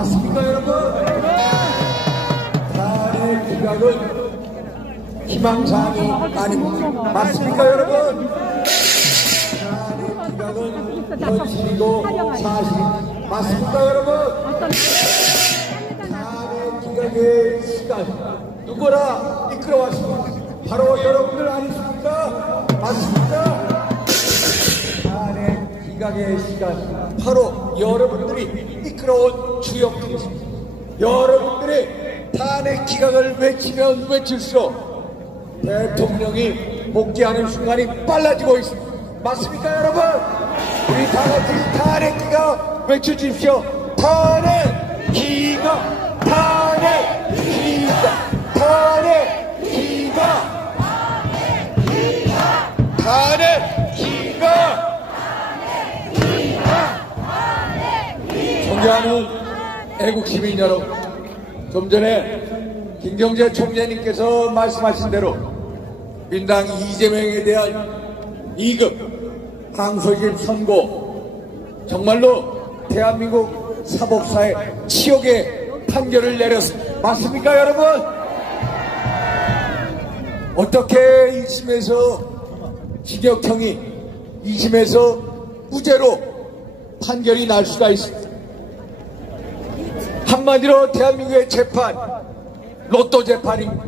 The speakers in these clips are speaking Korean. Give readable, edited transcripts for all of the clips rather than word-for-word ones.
맞습니까 여러분? 탄핵 기각은 희망사항이 아닙니다. 맞습니까 여러분? 탄핵 기각은 현실이고 사실입니다. 맞습니까 여러분? 탄핵 기각의 시간 누구나 이끌어왔습니다. 바로 여러분들 아니십니까? 맞습니까? 탄핵 기각의 시간 바로 여러분들이 이끌어온 주역들이십니다. 여러분들이 탄핵 기각을 외치면 외칠수록 대통령이 복귀하는 순간이 빨라지고 있습니다. 맞습니까 여러분? 우리 다같이 탄핵 기각 외쳐주십시오. 탄핵 기각, 탄핵 기각, 탄핵 기각, 탄핵 기각. 존경하는 애국시민 여러분, 좀 전에 김경재 총재님께서 말씀하신 대로 민당 이재명에 대한 2급 항소심 선고, 정말로 대한민국 사법사의 치욕의 판결을 내렸습니다. 맞습니까 여러분? 어떻게 1심에서 징역형이 2심에서 무죄로 판결이 날 수가 있습니다. 한마디로 대한민국의 재판 로또 재판입니다.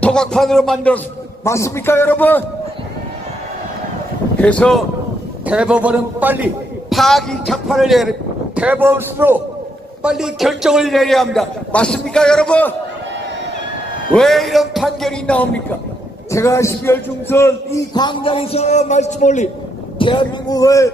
도박판으로 만들었습니다. 맞습니까 여러분? 그래서 대법원은 빨리 파기 재판을 내야 됩니다. 대법원 스스로 빨리 결정을 내려야 합니다. 맞습니까 여러분? 왜 이런 판결이 나옵니까? 제가 12월 중순 이 광장에서 말씀 올린 대한민국을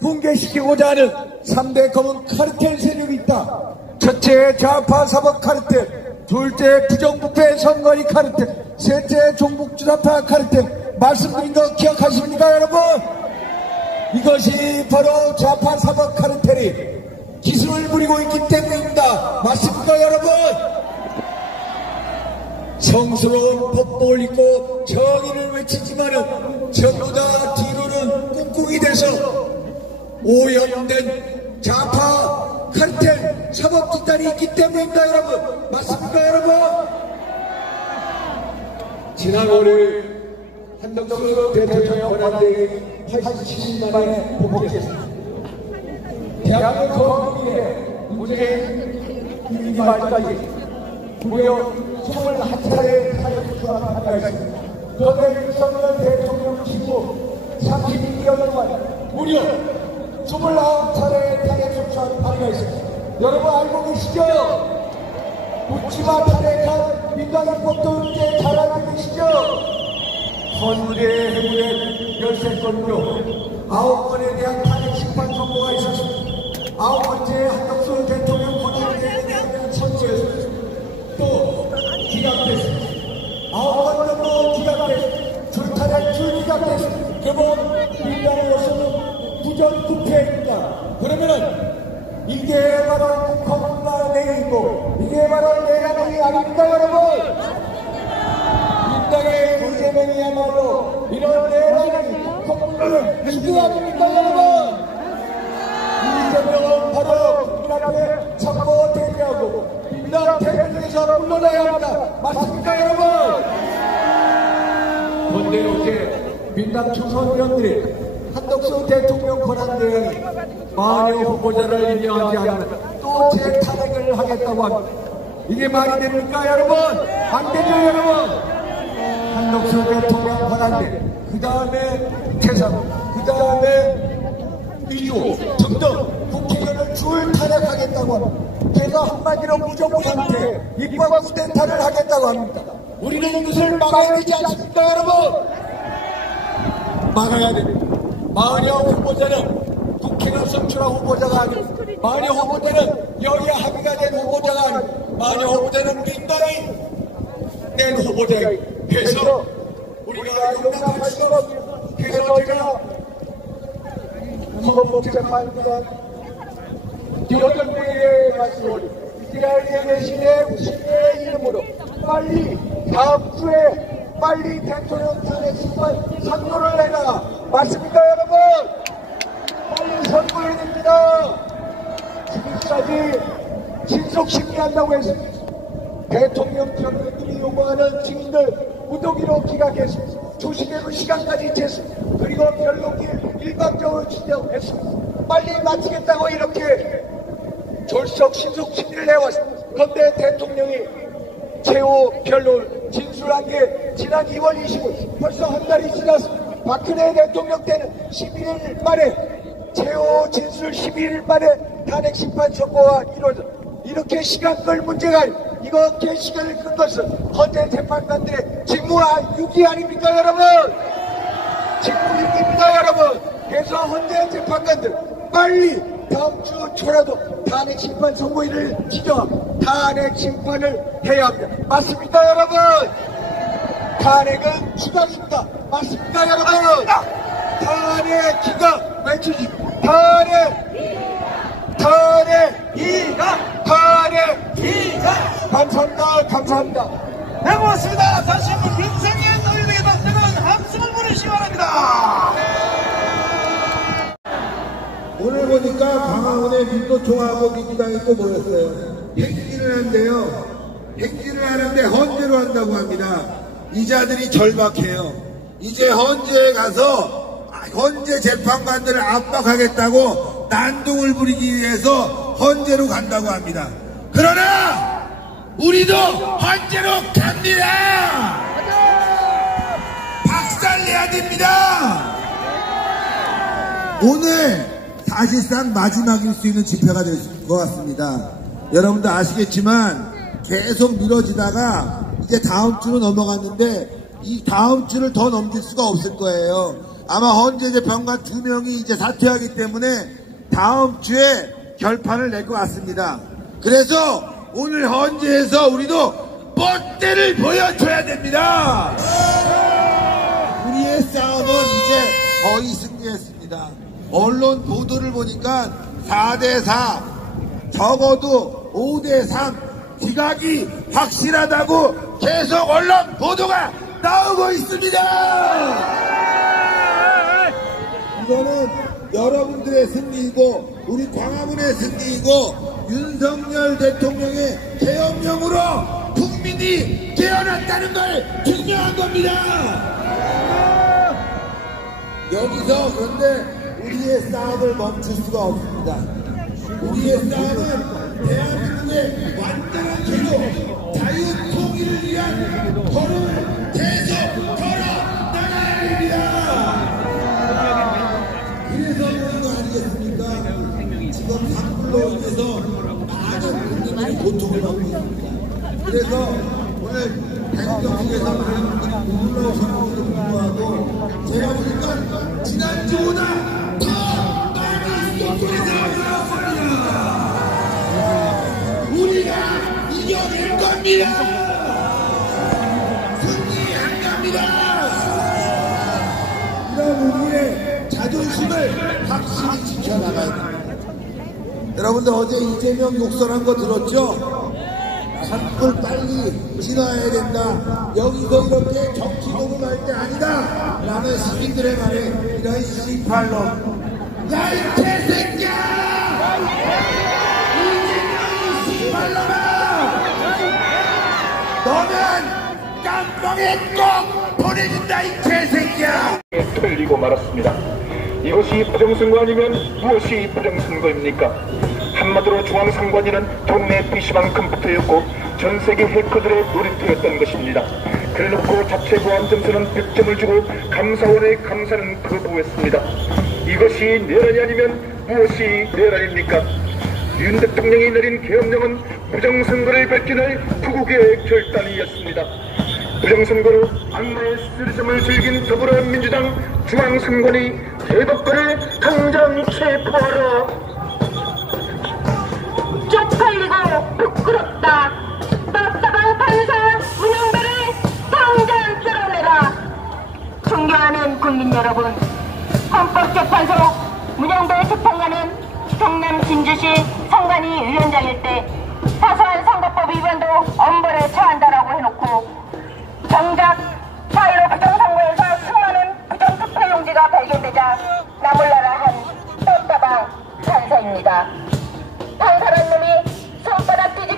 붕괴시키고자 하는 3대 검은 카르텔 세력이 있다. 첫째 좌파 사법 카르텔, 둘째 부정부패 선거리 카르텔, 셋째 종북주사파 카르텔. 말씀드린 거 기억하십니까 여러분? 이것이 바로 좌파 사법 카르텔이 기술을 부리고 있기 때문입니다. 맞습니까 여러분? 성스러운 법복을 입고 정의를 외치지만은 전부 다 뒤로는 꿍꿍이 돼서 오염된 좌파 카르텔 사법 집단이 있기 때문입니다 여러분. 맞습니까 여러분? 지난 월요일 한덕수 대통령 권한대행이 87일 만에 복귀했습니다. 대한민국 국민의 문재인 임기 말까지 무려 21차례 탄핵 수사가 발생했습니다. 그런데 윤석열 대통령 직후 32개월 동안 무려 29차례 탄핵 수사가 발생했습니다. 여러분 알고 계시죠? 묻지마 탄핵한 민주당입법도 이제 잘 알고 계시죠? 헌재 해무의 13건으로 9건에 대한 탄핵 심판 선고가 있었습니다. 9번째 한덕수 대통령 권한대행에 대한 선고였습니다. 또 기각됐습니다. 9번 정도 기각됐습니다. 줄탄핵 줄기각됐습니다. 결국 민주당으로서는 부정부패입니다. 그러면은 이게 바로 국헌만행이고 이게 바로 내란행위 아닙니까 여러분? 민당의 이재명이야말로 이런 내란행위 국헌을 누구 아닙니까 여러분? 이재명은 바로 국민 앞에 선거 대비하고 민당 대표에서 물러나야 합니다. 맞습니까 여러분? 그런데 어제 민당 초선의원들이 한덕수 대통령 권한대행이 마녀 후보자를 인정하지 않으면 또 재탄핵을 하겠다고 합니다. 이게 말이 됩니까 여러분? 안 되죠 여러분? 한덕수 대통령 권한대행, 그 다음에 태상, 그 다음에 민주 등등 국회의원을 줄 탄핵하겠다고 합니다. 그래서 한마디로 무정부 상태, 입법 쿠데타를 하겠다고 합니다. 우리는 이것을 막아야 되지 않습니까 여러분? 막아야 됩니다. 마녀 후보자는 국회가 선출한 후보자가 아니고 마녀 후보자는 여야 합의가 된 후보자가 아니고 마녀 후보자는 민당이 낸 후보자예요. 그래서 우리가 용납할 수가 없습니다. 그래서 제가 헌법재판관 8명의 말씀을 이스라엘 대신에 우신의 이름으로 빨리 다음 주에 빨리 대통령 탄핵 심판 선고를 내라. 맞습니까 여러분? 빨리 선고해야 됩니다. 지금까지 신속 심리한다고 했습니다. 대통령 전문들이 요구하는 증인들 무더기로 기각했습니다. 조식회의 시간까지 쟀습니다. 그리고 변론기에 일방적으로 진정했습니다. 빨리 마치겠다고 이렇게 졸속 신속 심리를 해왔습니다. 그런데 대통령이 최후 변론 진술한 게 지난 2월 25일 벌써 한 달이 지났습니다. 박근혜 대통령 때는 11일 만에 최후 진술 11일 만에 탄핵 심판 선고가 이루어져 이렇게 시간 끌 문제가 아닙니다. 이거 시간을 끈 것은 헌재 재판관들의 직무와 유기 아닙니까 여러분? 직무유기입니다 여러분. 그래서 헌재 재판관들 빨리 다음 주 초라도 탄핵 심판 선고일을 지정하고 탄핵 심판을 해야 합니다. 맞습니까 여러분? 탄핵은 기각입니다. 맞습니까 여러분? 탄핵 기각 외치지. 탄핵 기각 감사합니다. 감사합니다. 네, 고맙습니다. 다시 한번 민생의 너희에게 뜨거운 함성을 보내시기 바랍니다. 오늘 보니까 광화문에 민노총하고 민주당이 또 모였어요. 행진을 한대요. 행진을 하는데 헌재로 한다고 합니다. 이 자들이 절박해요. 이제 헌재에 가서 헌재 재판관들을 압박하겠다고 난동을 부리기 위해서 헌재로 간다고 합니다. 그러나 우리도 헌재로 갑니다. 박살내야 됩니다. 오늘 사실상 마지막일 수 있는 집회가 될 것 같습니다. 여러분도 아시겠지만 계속 미뤄지다가 이제 다음 주로 넘어갔는데 이 다음 주를 더 넘길 수가 없을 거예요. 아마 헌재 재판관 2명이 이제 사퇴하기 때문에 다음 주에 결판을 낼 것 같습니다. 그래서 오늘 헌재에서 우리도 뻗대를 보여줘야 됩니다. 우리의 싸움은 이제 거의 승리했습니다. 언론 보도를 보니까 4대4 적어도 5대3 기각이 확실하다고 계속 언론 보도가 나오고 있습니다. 이거는 여러분들의 승리이고 우리 광화문의 승리이고 윤석열 대통령의 계엄령으로 국민이 깨어났다는 걸 증명한 겁니다. 여기서 그런데 우리의 싸움을 멈출 수가 없습니다. 우리의 싸움은 대한민국의 완전한 개조, 자유 통일을 위한 걸음을 계속 걸어 나가야 됩니다. 그래서 그런 거 아니겠습니까? 지금 산불로 인해서 많은 국민들이 고통을 받고 있습니다. 그래서 오늘 대통령께서 많은 분들이 놀라우셨는데도 불구하고 제가 보니까 지난주보다 더 많이 쏟아져 우리가 이겨낼 겁니다. 승리한답니다. 이런 우리의 자존심을 확실히 지켜나가야 됩니다. 여러분들 어제 이재명 욕설한 거 들었죠? 산불 빨리 지나야 된다. 여기서 이렇게 정치 녹음할 때 아니다. 라는 시민들의 말에 이런 씨팔로 야 이 개새끼야! 이재명이 씨팔로마! 너는 깜빵에 꼭 보내준다 이 개새끼야! 틀리고 말았습니다. 이것이 부정선거 아니면 무엇이 부정선거입니까? 한마디로 중앙선관위는 동네 PC방 컴퓨터였고 전세계 해커들의 놀이터였던 것입니다. 그래놓고 자체보안점수는 100점을 주고 감사원의 감사는 거부했습니다. 이것이 내란이 아니면 무엇이 내란입니까? 윤 대통령이 내린 계엄령은 부정선거를 밝히는 구국의 결단이었습니다. 부정선거로 악마의 쓰리점을 즐긴 더불어민주당 중앙선관위 대법관을 당장 체포하라. 쪽팔리고 부끄럽다. 답답한 판사 문영배를 당장 끌어내라. 존경하는 국민 여러분, 헌법재판소 문영배 재판관은 경남 진주시 선관위 위원장일 때 사소한 선거법 위반도 엄벌에 처한다라고 해놓고 정작 4.15 부정선거에서 수많은 부정투표용지가 발견되자 나몰라라 한 똘따방 판사입니다. 판사란 놈이 손바닥 뒤집기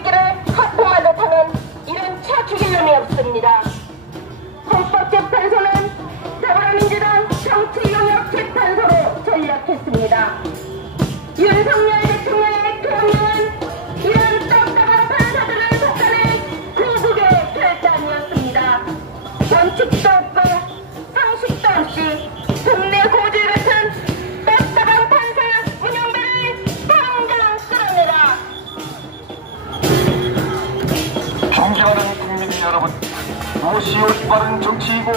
여러분, 무엇이 올바른 정치이고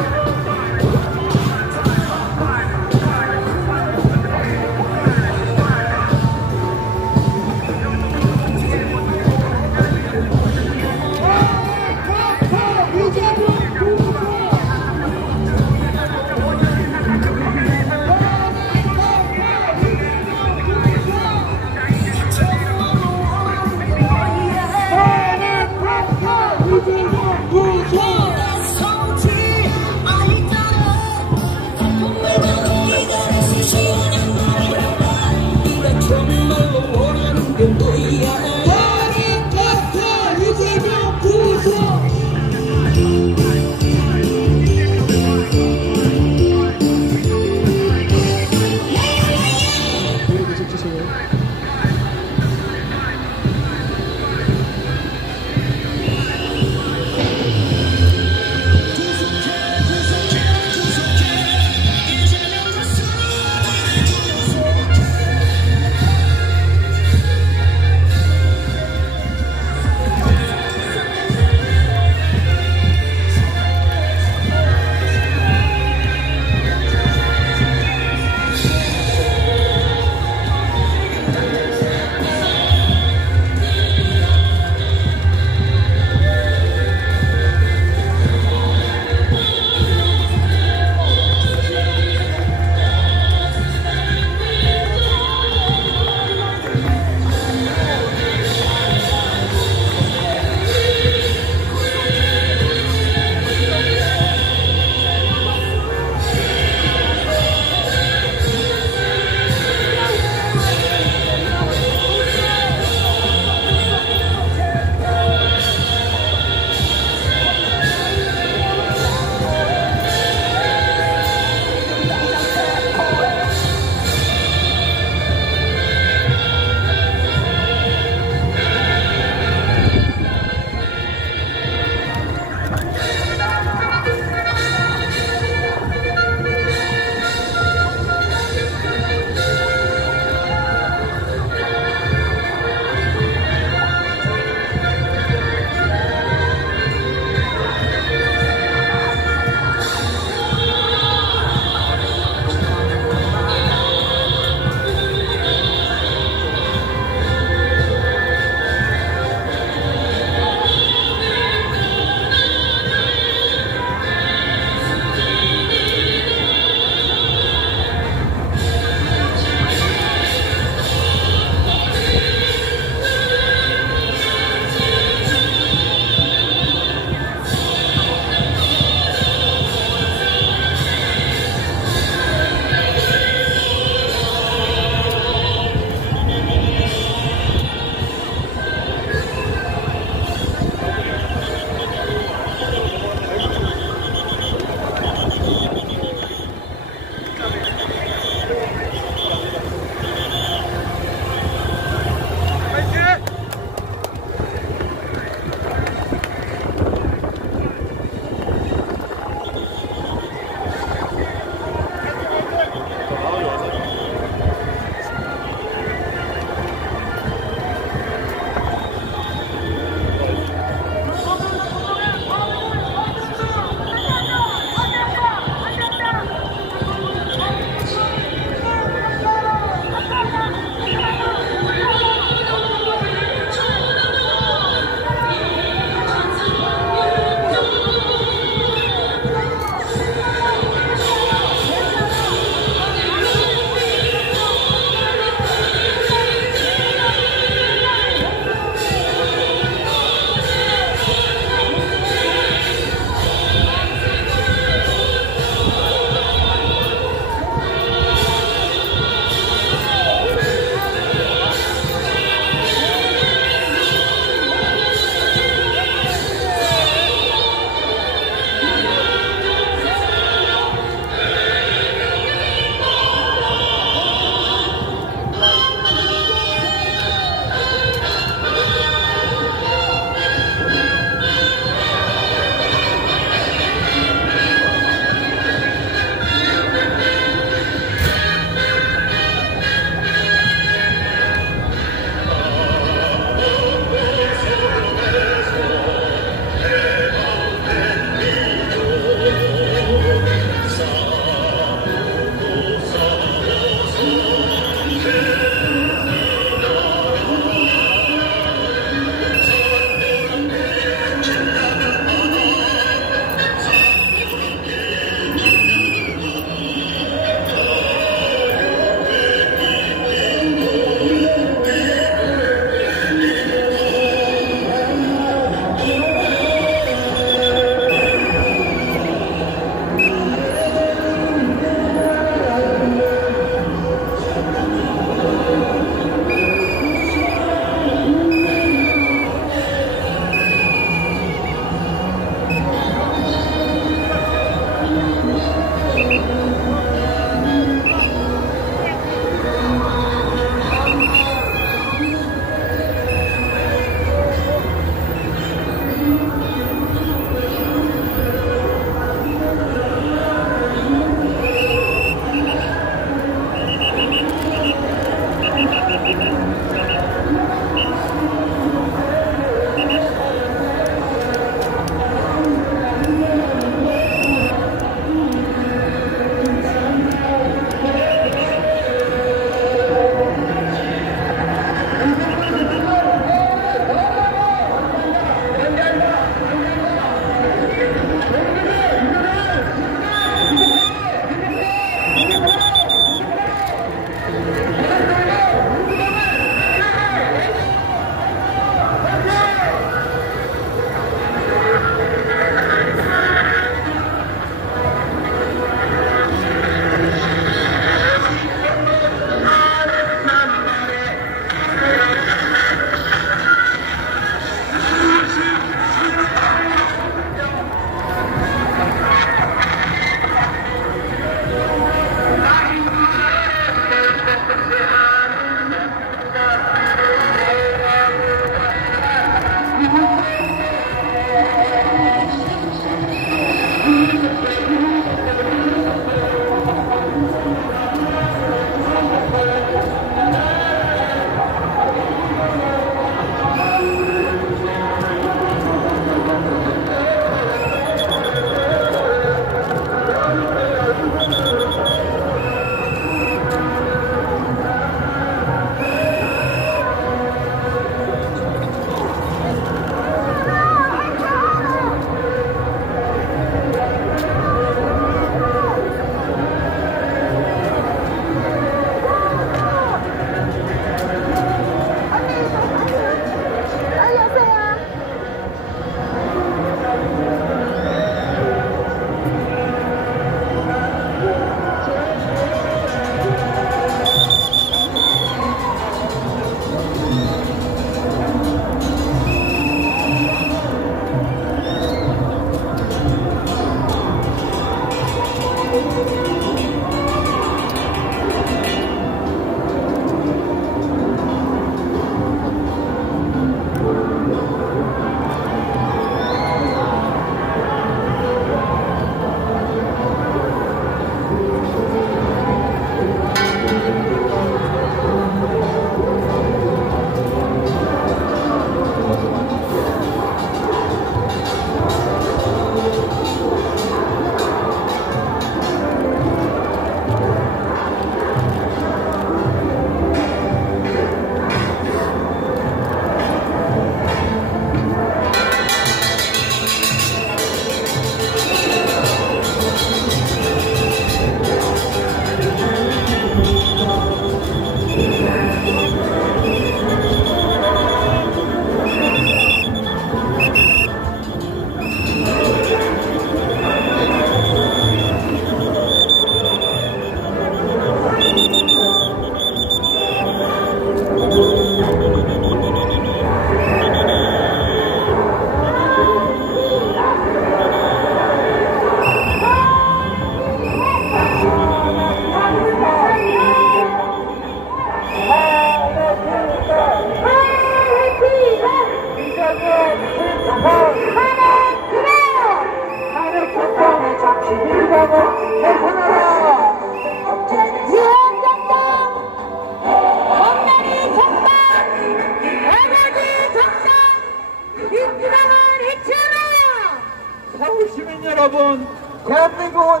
여러분, 대한민국은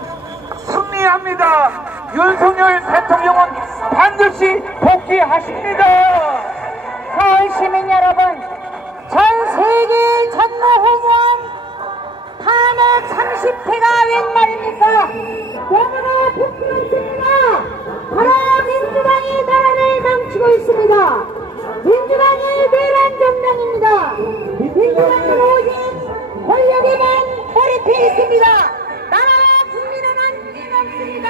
승리합니다. 윤석열 대통령은 반드시 복귀하십니다. 서울 시민 여러분, 전 세계 전무후무한 탄핵 30회가 웬 말입니까? 너무나 부끄럽습니다. 바로 민주당이 나라를 망치고 있습니다. 민주당이 내란 정당입니다. 민주당은 오직 권력에만 머리패 있습니다. 나라와 국민에는 힘 없습니다.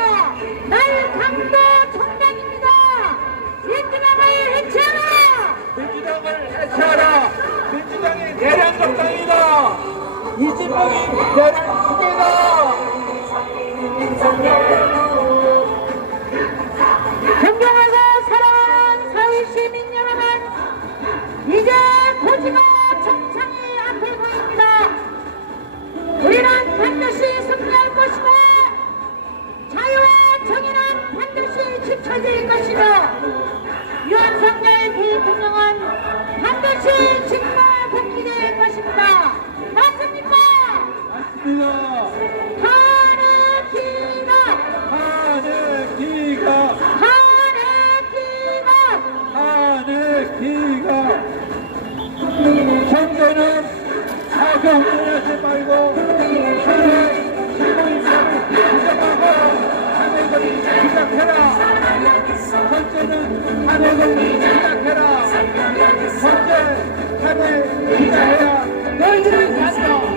날 강도 정당입니다. 민주당을 해체하라! 민주당을 해체하라! 민주당이 내란 정당이다! 이진명이 내란 시대다! 하겠습니다. 한해기가 현재는 사경문하지 말고 한해 시민사를 부정하고 한해를 시작해라. 현재는 한해를 시작해라. 현재 한해 시작해야 너희들이 산다.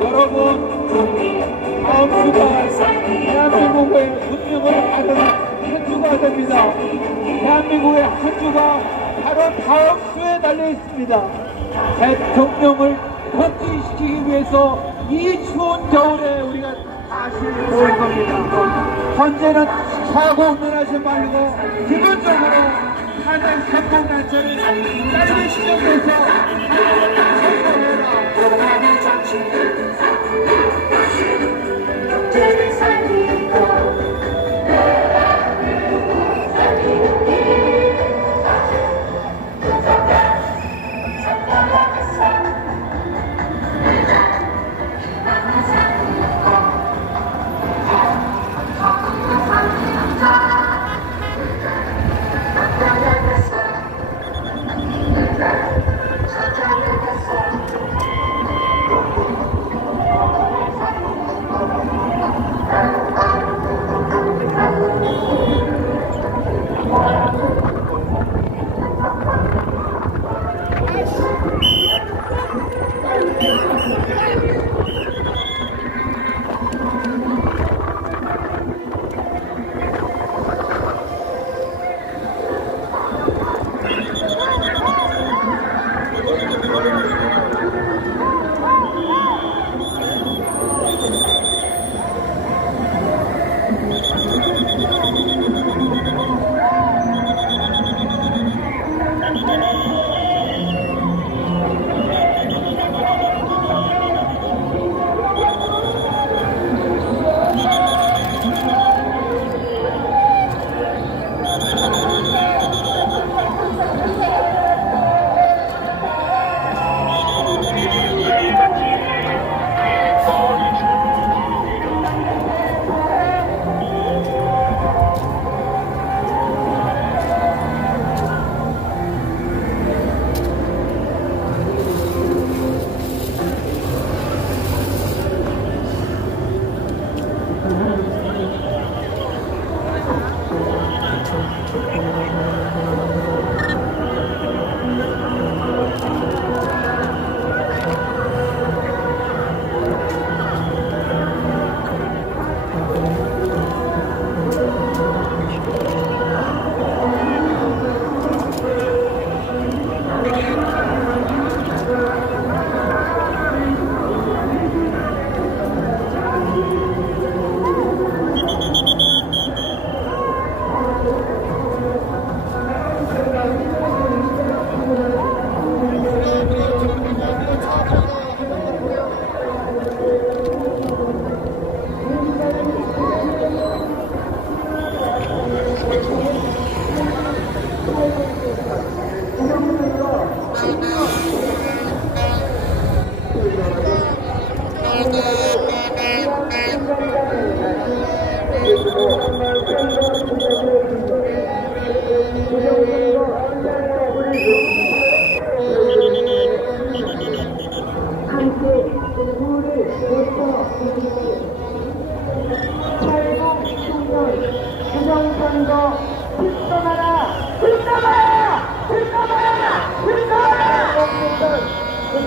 여러분, 다음 주가 대한민국의 운명을 가는 한 주가 됩니다. 대한민국의 한 주가 바로 다음 주에 달려 있습니다. 대통령을 복귀시키기 위해서 이 추운 겨울에 우리가 다시 모일 겁니다. 현재는 사고 운전하지 말고 기본적으로 한해 선봉단체를 빨리 시작해서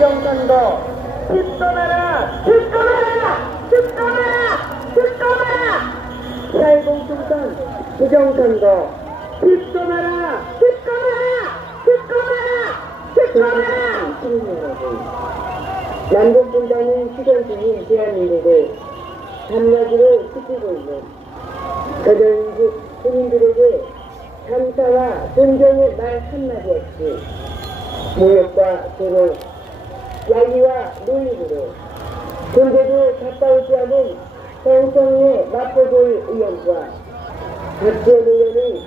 부정선거 뒷떠나라 뒷떠나라 뒷떠나라 뒷떠나라 4.10 총선 부정선거 뒷떠나라 뒷떠나라 뒷떠나라 뒷떠나라 시민 여러분, 남북분단은 시전 중인 대한민국을 밤낮으로 지키고 있는 거전식 국민들에게 감사와 존경의 말 한마디 없이 모욕과 조롱, 야기와 놀림으로 군대도 가까우지 않은 정성의 마포구의 의원과 박지원 의원의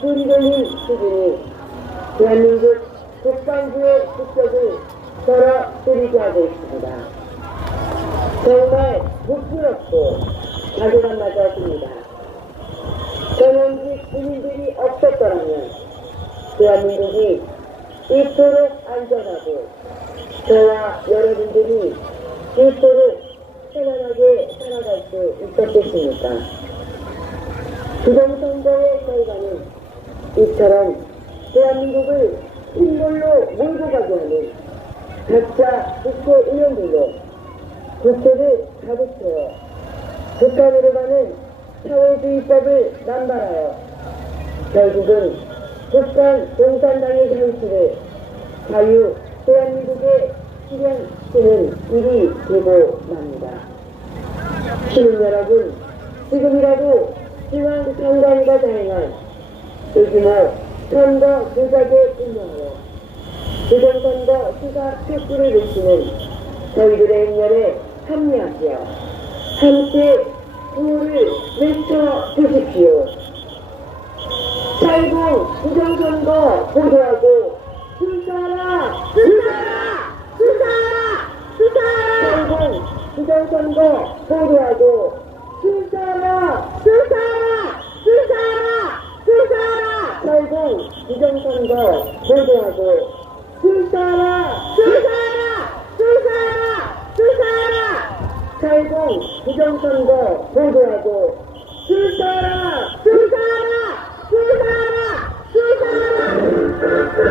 소리돌린 수준이 대한민국 국방부의 국격을 떨어뜨리게 하고 있습니다. 정말 부끄럽고 자괴감 맞았습니다. 전원직 군인들이 없었더라면 대한민국이 이토록 안전하고 저와 여러분들이 이토록 편안하게 살아갈 수 있었겠습니까? 부정선거의 결과는 이처럼 대한민국을 흰돌로 몰고 가게 하는 각자 국회의원들로 국회를 가득 채워 북한으로 가는 사회주의법을 남발하여 결국은 북한 공산당의 현실을 자유 대한민국에 실현시키는 일이 되고 맙니다. 시민 여러분, 지금이라도 중앙선관위가 자행한 대규모 선거 조작에 분노하여 부정선거 수사 촉구를 외치는 저희들의 행렬에 합류하시어 함께 구호를 외쳐주십시오. 살고 부정선거 보도하고 수사하라! 수사하라! 수사하라! 수사하라! 살고 부정선거 보도하고 수사하라! 수사하라! 수사하라! 수사하라! 살고 부정선거 보도하고 수사하라! 수사하라! 수사하라! 수사하라! 살고 부정선거 보도하고 수사하라! 수사하라! 수사하라! 수사하라!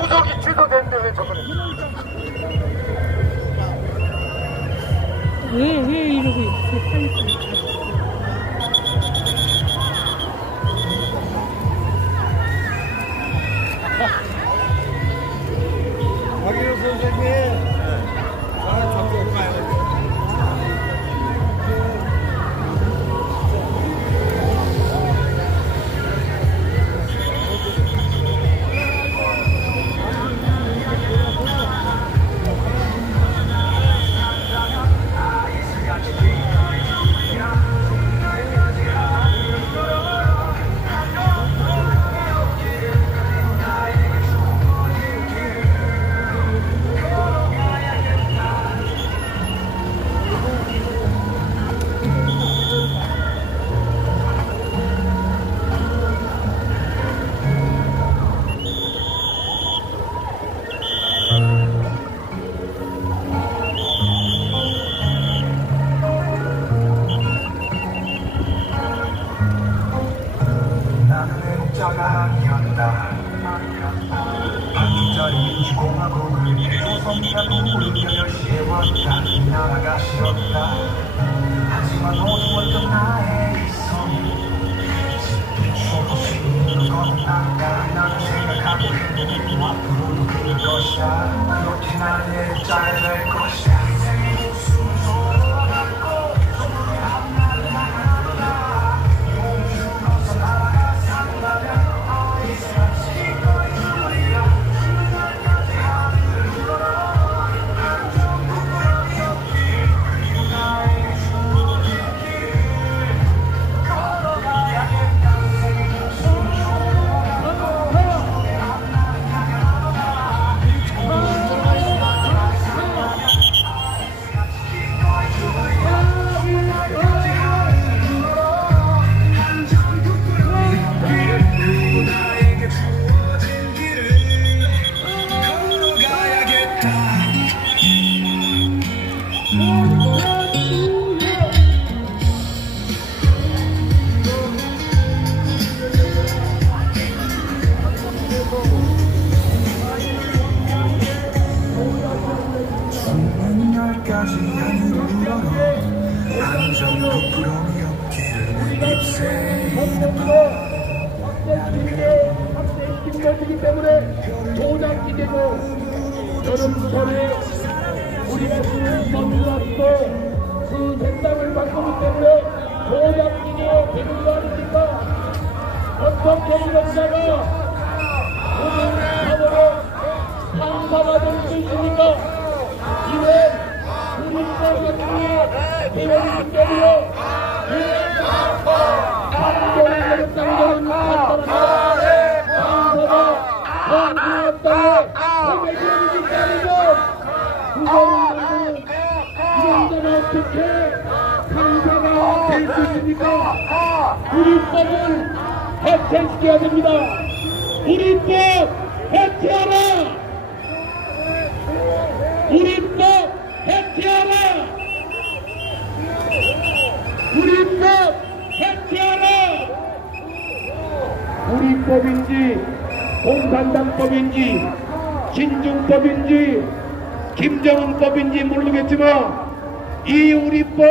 구속이 취소됐는데 왜 저거는? 왜 이러고 있어? 박일호 선수 힘들기 때문에 조작이 되고 여름철에 우리 모습을 선물하고 그 생각을 바꾸기 때문에 조작기계 되는 거 아닙니까? 어떻게 이런자가 우리 사회의 상사가 될 수 있습니까? 이는 우리 사회의 대원이 때문에 강경을 내렸다는 간단한 상사가 땅에 고백이어지기 때문에 그거는 이런자가 어떻게 상사가 될 수 있습니까? 우리 법을 해체시켜야 됩니다. 우리 법 해체하라! 우리 법 해체하라! 우리 법 해체하라! 우리 법인지 공산당법인지 진중법인지 김정은법인지 모르겠지만 이 우리 법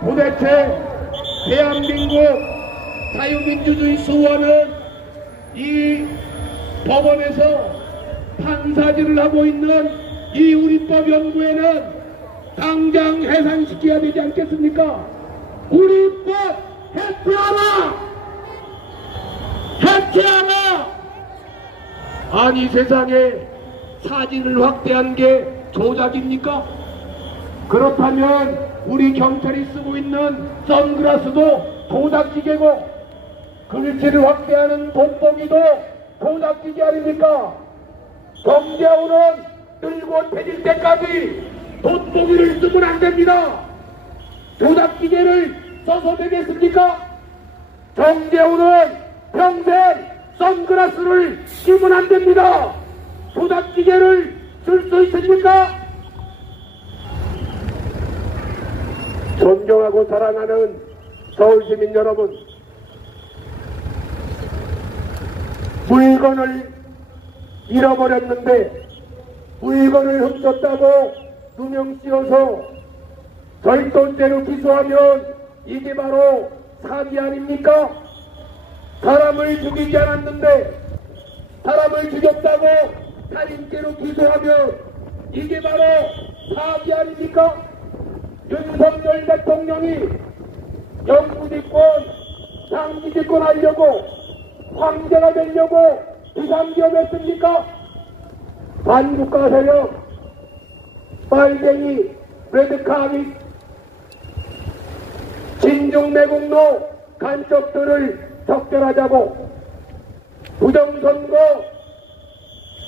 도대체 대한민국 자유민주주의 수호하는 이 법원에서 판사질을 하고 있는 이 우리법 연구에는 당장 해산시켜야 되지 않겠습니까? 우리법 해체하라! 해체하라! 아니 세상에 사진을 확대한 게 조작입니까? 그렇다면 우리 경찰이 쓰고 있는 선글라스도 조작기계고 글씨를 확대하는 돋보기도 조작기계 아닙니까? 정재훈은 늙고 퇴질 때까지 돋보기를 쓰면 안 됩니다. 조작기계를 써서 되겠습니까? 정재훈은 평생 선글라스를 끼면 안 됩니다. 조작기계를 쓸 수 있습니까? 존경하고 사랑하는 서울시민 여러분, 물건을 잃어버렸는데 물건을 훔쳤다고 누명씌워서 절도죄로 기소하면 이게 바로 사기 아닙니까? 사람을 죽이지 않았는데 사람을 죽였다고 살인죄로 기소하면 이게 바로 사기 아닙니까? 윤석열 대통령이 영구집권, 장기집권 하려고 황제가 되려고 비상기업했습니까? 반국가 세력, 빨갱이, 레드카비, 진중매국노 간첩들을 적절하자고 부정선거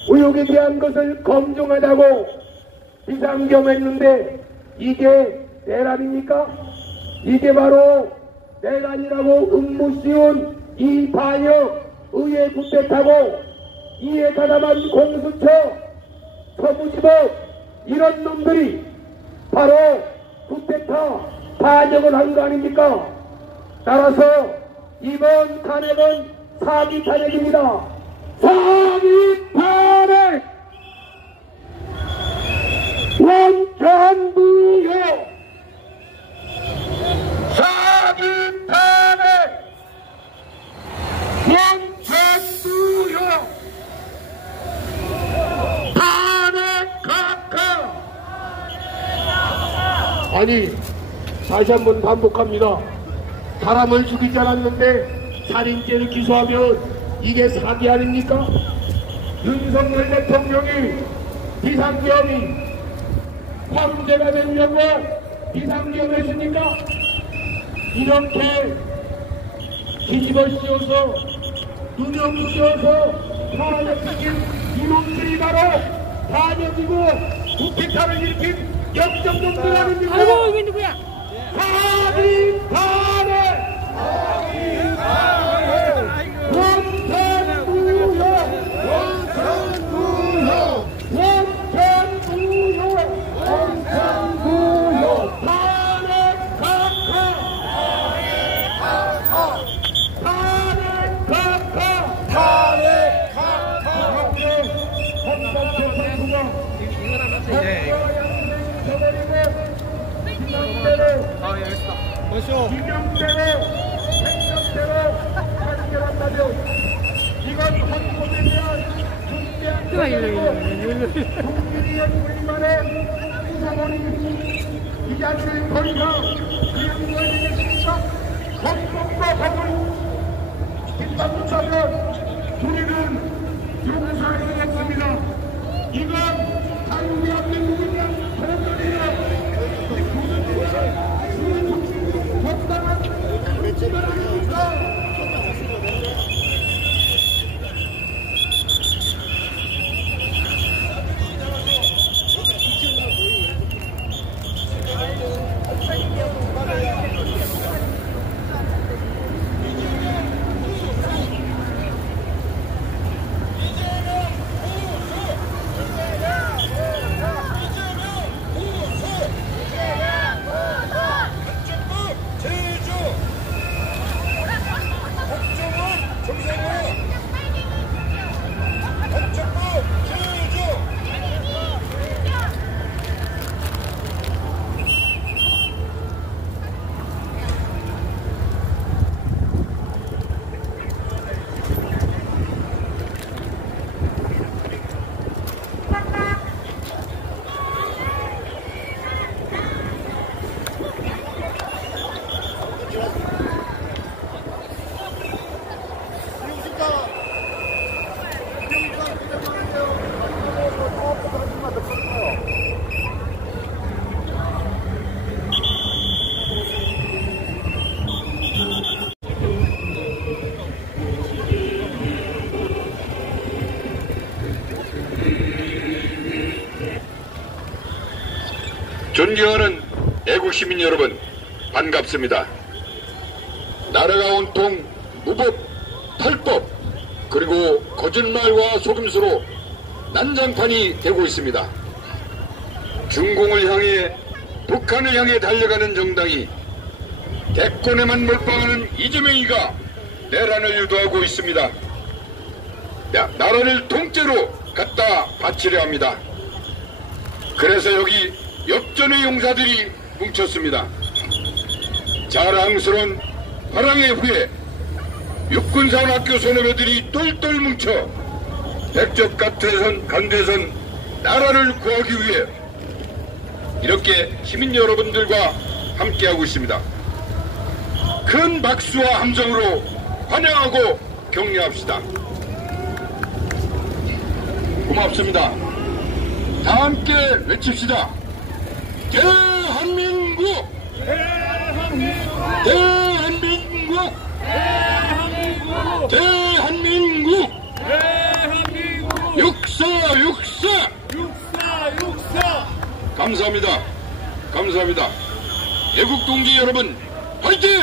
의혹에 대한 것을 검증하자고 비상겸했는데 이게 내란입니까? 이게 바로 내란이라고 음모씌운 이 반역 의회 구태타고 이에 가담한 공수처 서부지법 이런 놈들이 바로 구태타 반역을 한 거 아닙니까? 따라서 이번 탄핵은 사기 탄핵입니다. 사기 탄핵! 아니, 다시 한번 반복합니다. 사람을 죽이지 않았는데 살인죄를 기소하면 이게 사기 아닙니까? 윤석열 대통령이 비상계엄이 범죄가 되려고 비상계엄을 했습니까? 이렇게 뒤집어 씌워서 누명 씌워서 파괴시킨 이놈들이 바로 반역이고 국회타를 일으킨 역적놈들 아닙니까? 아이고, 이게 누구야? 김영대로 행정대로 판결한다면 이건 헌법에 대한 중대한 국민의 우리만의 수사본이 이 자체의 거리가 그냥 거리겠습니까? 헌법과 법을 뒷받침하면 우리는 용서하겠습니다. 이건 대한민국이냐 도전이냐 존경하는 애국시민 여러분, 반갑습니다. 나라가 온통 무법, 탈법, 그리고 거짓말과 속임수로 난장판이 되고 있습니다. 중공을 향해, 북한을 향해 달려가는 정당이 대권에만 몰빵하는 이재명이가 내란을 유도하고 있습니다. 나라를 통째로 갖다 바치려 합니다. 그래서 여기 역전의 용사들이 뭉쳤습니다. 자랑스러운 화랑의 후예 육군사관학교 소녀배들이 똘똘 뭉쳐 백적 강대선 나라를 구하기 위해 이렇게 시민 여러분들과 함께하고 있습니다. 큰 박수와 함성으로 환영하고 격려합시다. 고맙습니다. 다 함께 외칩시다. 대한민국! 대한민국! 대한민국! 육사! 감사합니다. 감사합니다. 애국동지 여러분, 화이팅!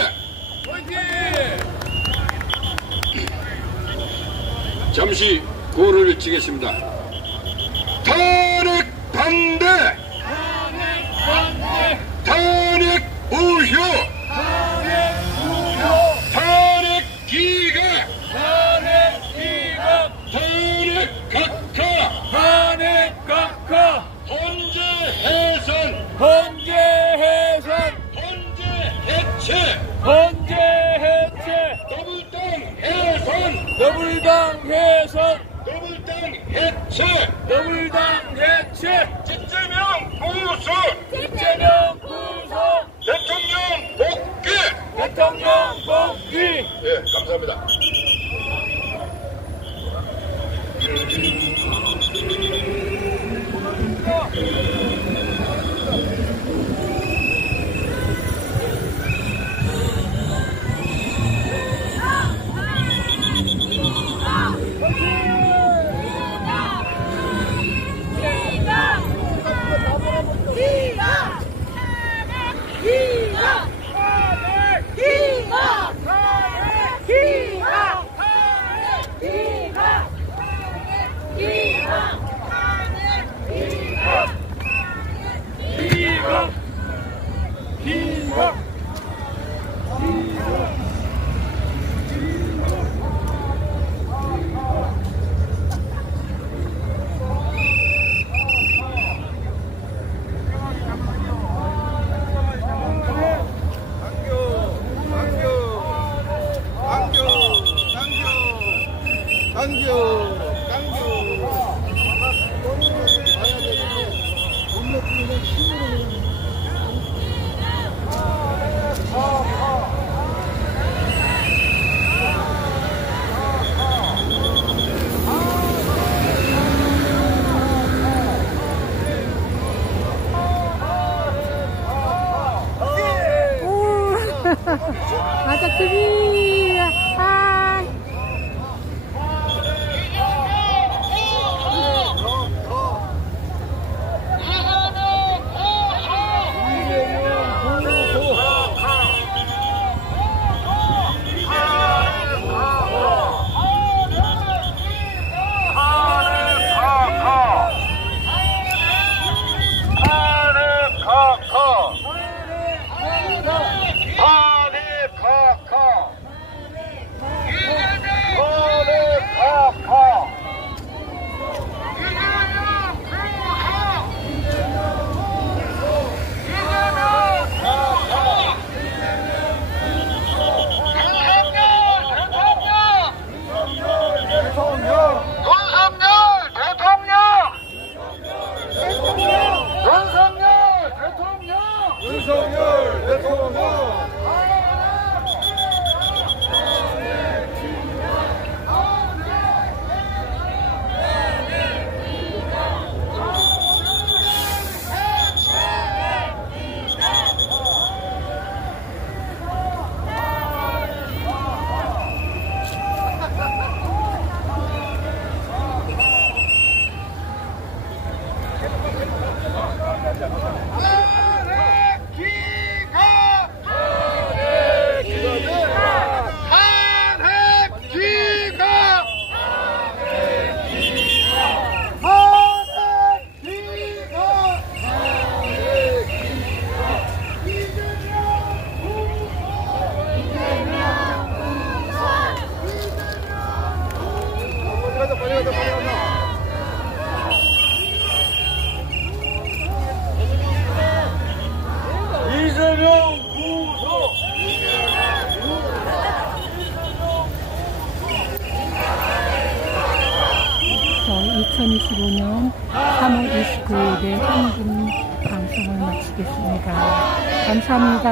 잠시 구호를 치겠습니다. 탄핵 반대! 탄핵 우효! 탄핵 기각! 탄핵 각하! 헌재 해산! 헌재 해체! 더블당 해산! 더블당 해체! 이재명 구속! 대통령 복귀. 예, 감사합니다. 맞아, TV. 아. 이재명 구속. 2025년 3월 29일에 한분 방송을 마치겠습니다. 감사합니다.